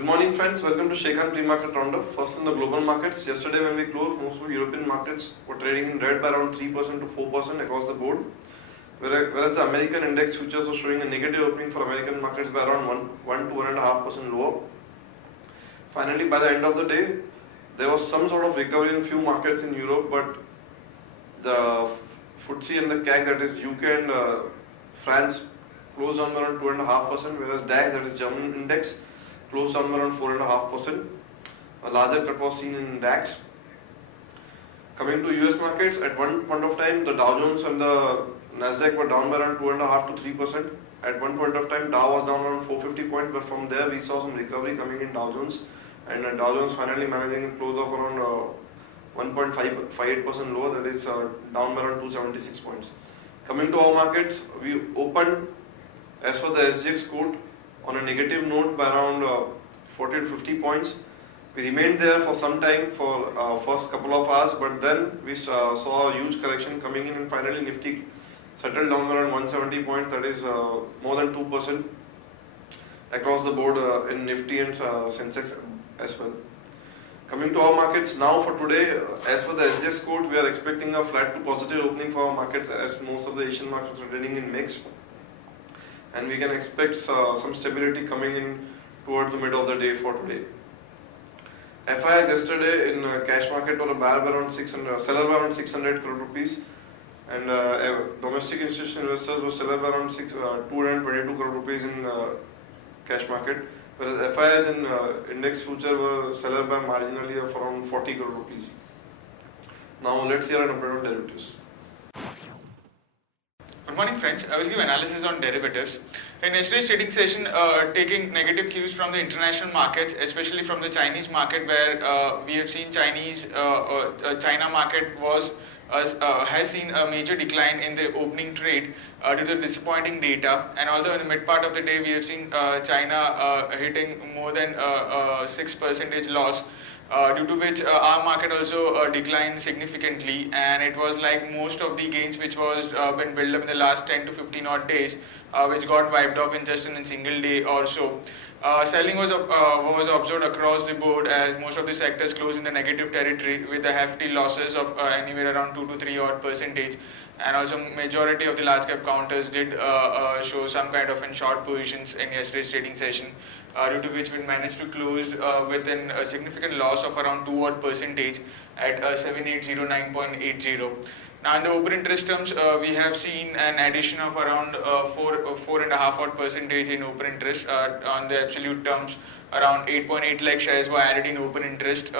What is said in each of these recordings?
Good morning friends, welcome to Sharekhan pre-market roundup. First on the global markets, yesterday when we closed, most of European markets were trading in red by around 3% to 4% across the board. Whereas the American index futures were showing a negative opening for American markets by around 1 to 1.5% lower. Finally, by the end of the day, there was some sort of recovery in few markets in Europe, but the FTSE and the CAC, that is UK and France, closed down around 2.5%, whereas DAX, that is German index, closed down around 4.5%. A larger cut was seen in DAX. Coming to US markets, at one point of time, the Dow Jones and the Nasdaq were down by around 2.5 to 3%. At one point of time, Dow was down around 450 points, but from there we saw some recovery coming in Dow Jones, and Dow Jones finally managing a close of around 1.58% lower, that is down by around 276 points. Coming to our markets, we opened as per the SGX code on a negative note by around 40 to 50 points. We remained there for some time for first couple of hours, but then we saw a huge correction coming in, and finally Nifty settled down around 170 points, that is more than 2% across the board in Nifty and Sensex as well. Coming to our markets now for today, as per the SGX code, we are expecting a flat to positive opening for our markets, as most of the Asian markets are trading in mix, and we can expect some stability coming in towards the middle of the day for today. FIs yesterday in cash market were a buyer by around 600, seller by around 600 crore rupees, and domestic institutional investors were seller by around 222 crore rupees in cash market, whereas FIs in index future were seller by marginally of around 40 crore rupees. Now let's hear an update on derivatives. Good morning friends, I will give analysis on derivatives. In yesterday's trading session, taking negative cues from the international markets, especially from the Chinese market, where we have seen China market has seen a major decline in the opening trade due to disappointing data, and although in the mid part of the day we have seen China hitting more than 6% loss, due to which our market also declined significantly, and it was like most of the gains which was been built up in the last 10 to 15 odd days, which got wiped off in just in a single day or so. Selling was observed across the board, as most of the sectors closed in the negative territory with the hefty losses of anywhere around 2 to 3 odd percentage, and also majority of the large cap counters did show some kind of in short positions in yesterday's trading session, due to which we managed to close within a significant loss of around 2 odd percentage at 7809.80. Now in the open interest terms, we have seen an addition of around 4.5 odd percentage in open interest. On the absolute terms, around 8.8 lakh shares were added in open interest.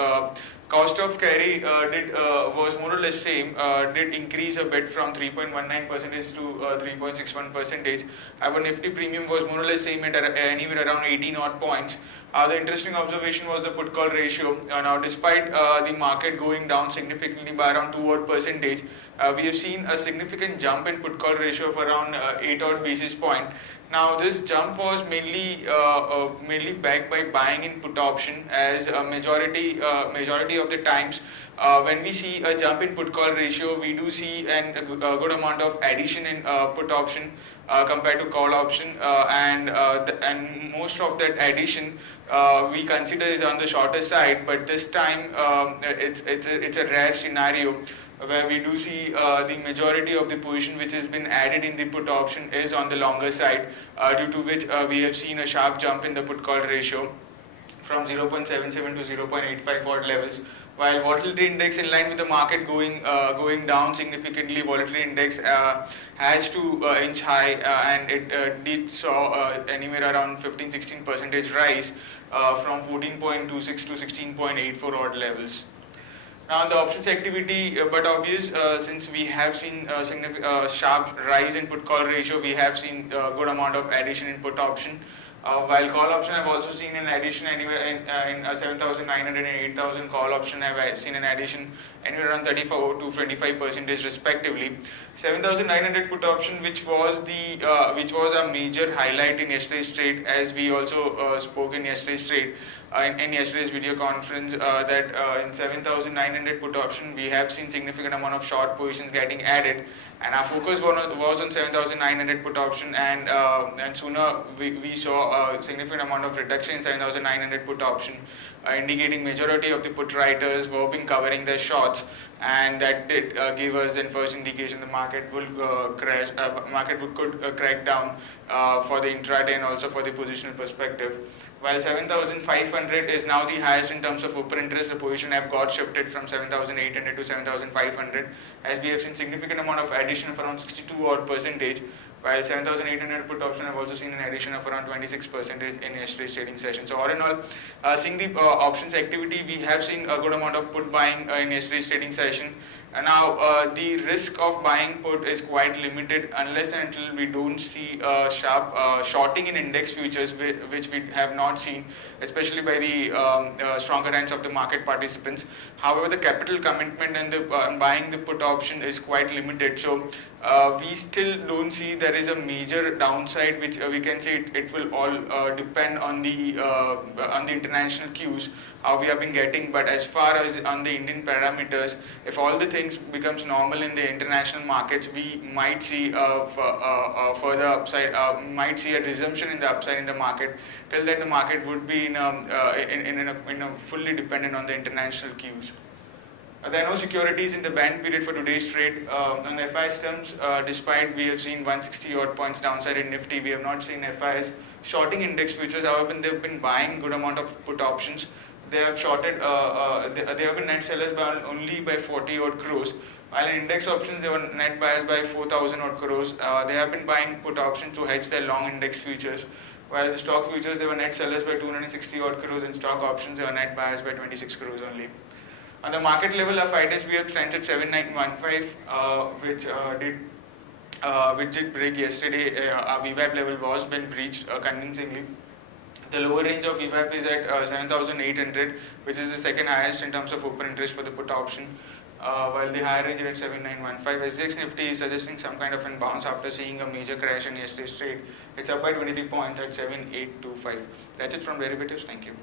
Cost of carry was more or less same, did increase a bit from 3.19% to 3.61%. Our Nifty premium was more or less same at anywhere around 18 odd points. The interesting observation was the put call ratio. Now despite the market going down significantly by around 2 odd percentage, we have seen a significant jump in put call ratio of around 8 odd basis point. Now this jump was mainly backed by buying in put option, as majority of the times when we see a jump in put call ratio, we do see a good amount of addition in put option compared to call option, and most of that addition we consider is on the shorter side, but this time it's a rare scenario where we do see the majority of the position which has been added in the put option is on the longer side, due to which we have seen a sharp jump in the put call ratio from 0.77 to 0.85 odd levels. While volatility index, in line with the market going down significantly, volatility index has to inch high, and it did saw anywhere around 15-16% rise from 14.26 to 16.84 odd levels. Now the options activity, but obvious, since we have seen a significant sharp rise in put call ratio, we have seen a good amount of addition in put option. While call option have also seen an addition anywhere in 7,900 and 8,000 call option have seen an addition anywhere around 34 to 25% respectively. 7,900 put option, which was a major highlight in yesterday's trade, as we also spoke in yesterday's trade, in yesterday's video conference, that in 7,900 put option we have seen significant amount of short positions getting added, and our focus was on 7,900 put option, and sooner we saw a significant amount of reduction in 7,900 put option, indicating majority of the put writers were being covering their shorts, and that did give us the first indication the market will crash. Could crack down for the intraday and also for the positional perspective. While 7,500 is now the highest in terms of open interest, the position have got shifted from 7,800 to 7,500, as we have seen significant amount of addition of around 62 odd percentage. While 7,800 put option have also seen an addition of around 26% in yesterday's trading session. So all in all, seeing the options activity, we have seen a good amount of put buying in yesterday's trading session. And now the risk of buying put is quite limited unless and until we don't see sharp shorting in index futures, which we have not seen, especially by the stronger ends of the market participants. However, the capital commitment and the buying the put option is quite limited. So we still don't see there is a major downside, which we can say it will all depend on the international cues, how we have been getting. But as far as on the Indian parameters, if all the things becomes normal in the international markets, we might see a further upside, might see a resumption in the upside in the market. Till then, the market would be in a fully dependent on the international cues. There are no securities in the band period for today's trade. On the FIS terms, despite we have seen 160 odd points downside in Nifty, we have not seen FIS shorting index futures. However, they've been buying good amount of put options. They have shorted. They have been net sellers by only by 40 odd crores. While in index options, they were net buyers by 4,000 odd crores. They have been buying put options to hedge their long index futures. While the stock futures, they were net sellers by 260 odd crores. In stock options, they were net buyers by 26 crores only. On the market level, our FIDES we have stands at 7915, which did break yesterday. Our VWAP level was been breached convincingly. The lower range of VWAP is at 7,800, which is the second highest in terms of open interest for the put option. While the higher range is at 7915. SGX Nifty is suggesting some kind of a bounce after seeing a major crash in yesterday's trade. It's up by 23 points at 7825. That's it from derivatives. Thank you.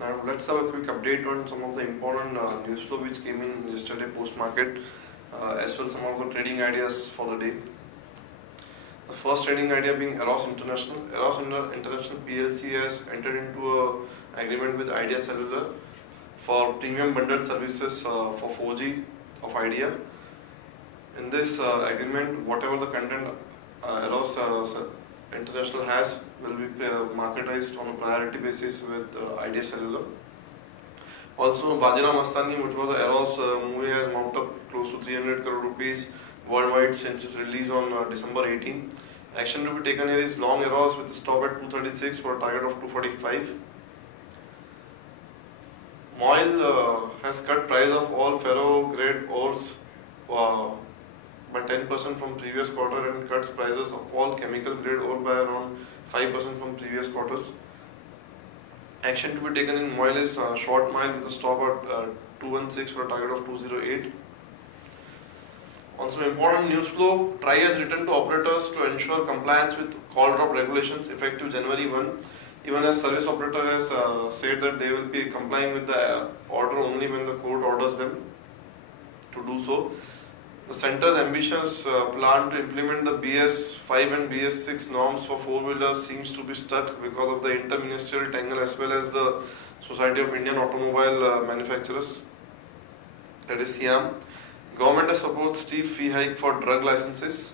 Now let's have a quick update on some of the important news flow which came in yesterday post-market, as well as some of the trading ideas for the day. The first trading idea being Eros International. Eros International PLC has entered into an agreement with Idea Cellular for premium bundled services for 4G of Idea. In this agreement, whatever the content Eros International has will be marketized on a priority basis with Idea Cellular. Also, Bajira Mastani, which was a Eros movie, has mounted up close to 300 crore rupees worldwide since its release on December 18. Action to be taken here is long Eros with a stop at 236 for a target of 245. MOIL has cut price of all ferro grade ores by 10% from previous quarter and cuts prices of all chemical grade ore by around 5% from previous quarters. Action to be taken in MOIL is short mile with a stop at 216 for a target of 208. On some important news flow, TRAI has written to operators to ensure compliance with call drop regulations effective January 1. Even as service operator has said that they will be complying with the order only when the court orders them to do so. The centre's ambitious plan to implement the BS5 and BS6 norms for four-wheelers seems to be stuck because of the interministerial tangle as well as the Society of Indian Automobile Manufacturers, that is SIAM. Government has proposed steep fee hike for drug licenses.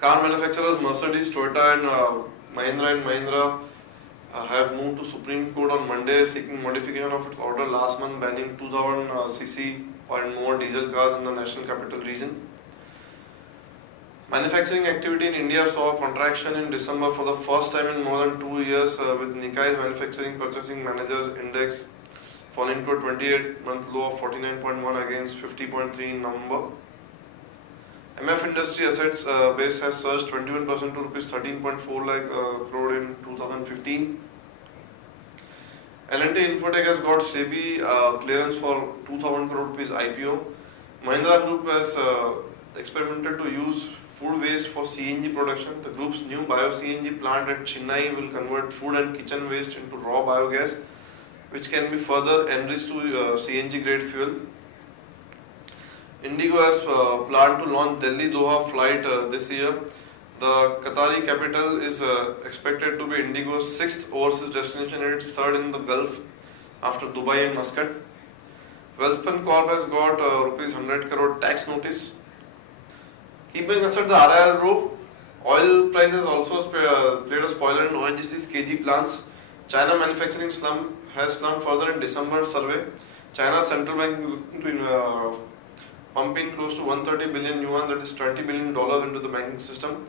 Car manufacturers Mercedes, Toyota and Mahindra have moved to Supreme Court on Monday seeking modification of its order last month banning 2000 cc and more diesel cars in the National Capital Region. Manufacturing activity in India saw a contraction in December for the first time in more than 2 years, with Nikkei's Manufacturing Purchasing Managers Index falling to a 28-month low of 49.1 against 50.3 in November. MF industry assets base has surged 21% to rupees 13.4 lakh crore in 2015. L&T Infotech has got SEBI clearance for 2,000 crore rupees IPO. Mahindra Group has experimented to use food waste for CNG production. The group's new bio-CNG plant at Chennai will convert food and kitchen waste into raw biogas, which can be further enriched to CNG grade fuel. Indigo has planned to launch Delhi-Doha flight this year. The Qatari capital is expected to be Indigo's sixth overseas destination and its third in the Gulf after Dubai and Muscat. Welspun Corp has got rupees 100 crore tax notice. Keeping aside the RIL row, oil prices also played a spoiler in ONGC's KG plants. China manufacturing has slumped further in December survey. China's central bank looking to pumping close to 130 billion yuan, that is $20 billion into the banking system.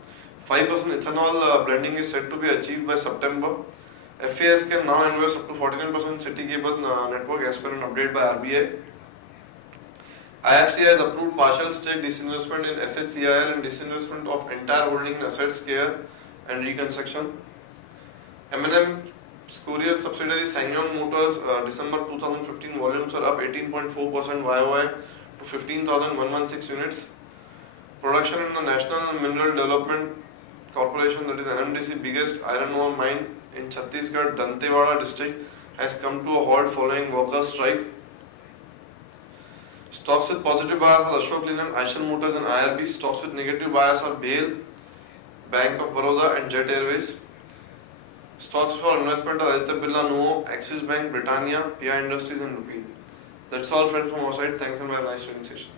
5% ethanol blending is said to be achieved by September. FAS can now invest up to 49% city cable network as per an update by RBI. IFC has approved partial stake disinvestment in SHCIL and disinvestment of entire holding in assets care and reconstruction. M&M's courier subsidiary SsangYong Motors December 2015 volumes are up 18.4% YOY to 15,116 units. Production in the National Mineral Development Corporation, that is NMDC biggest iron ore mine in Chhattisgarh, Dantewada district, has come to a halt following workers' strike. Stocks with positive bias are Ashok Leyland, Eicher Motors and IRB. Stocks with negative bias are BAIL, Bank of Baroda and Jet Airways. Stocks for investment are Aditya Birla Nuvo, Axis Bank, Britannia, PI Industries and Rupee. That's all friends from our side. Thanks and have a nice trading session.